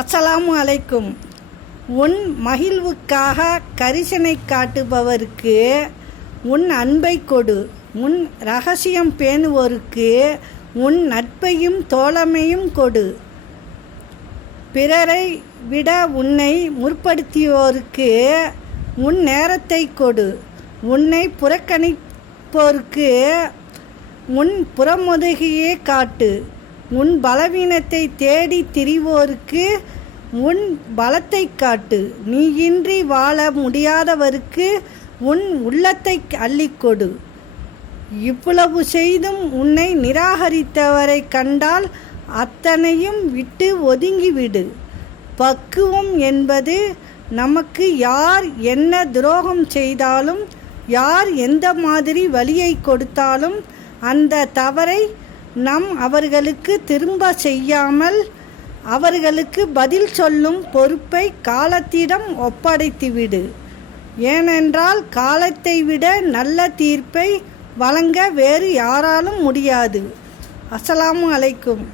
அஸ்ஸலாமு அலைக்கும். உன் மகிழ்வுக்காக கரிசனை காட்டுபவருக்கு உன் அன்பை கொடு. உன் இரகசியம் பேணுவோருக்கு உன் நட்பையும் தோழமையும் கொடு. பிறரை விட உன்னை முற்படுத்தியோருக்கு உன் நேரத்தை கொடு. உன்னை புறக்கணிப்போருக்கு உன் புறமுதுகையே காட்டு. உன் பலவீனத்தை தேடி திரிவோருக்கு உன் பலத்தை காட்டு. நீ இன்றி வாழ முடியாதவருக்கு உன் உள்ளத்தை அள்ளிக்கொடு. இவ்வளவு செய்தும் உன்னை நிராகரித்தவரை கண்டால் அத்தனையும் விட்டு ஒதுங்கிவிடு. பக்குவம் என்பது நமக்கு யார் என்ன துரோகம் செய்தாலும், யார் எந்த மாதிரி வலியை கொடுத்தாலும் அந்த தவறை அவர்களுக்கு திரும்ப செய்யாமல் அவர்களுக்கு பதில் சொல்லும் பொறுப்பை காலத்திடம் ஒப்படைத்துவிடு. ஏனென்றால் காலத்தை விட நல்ல தீர்ப்பை வழங்க வேறு யாராலும் முடியாது. அஸ்ஸலாமு அலைக்கும்.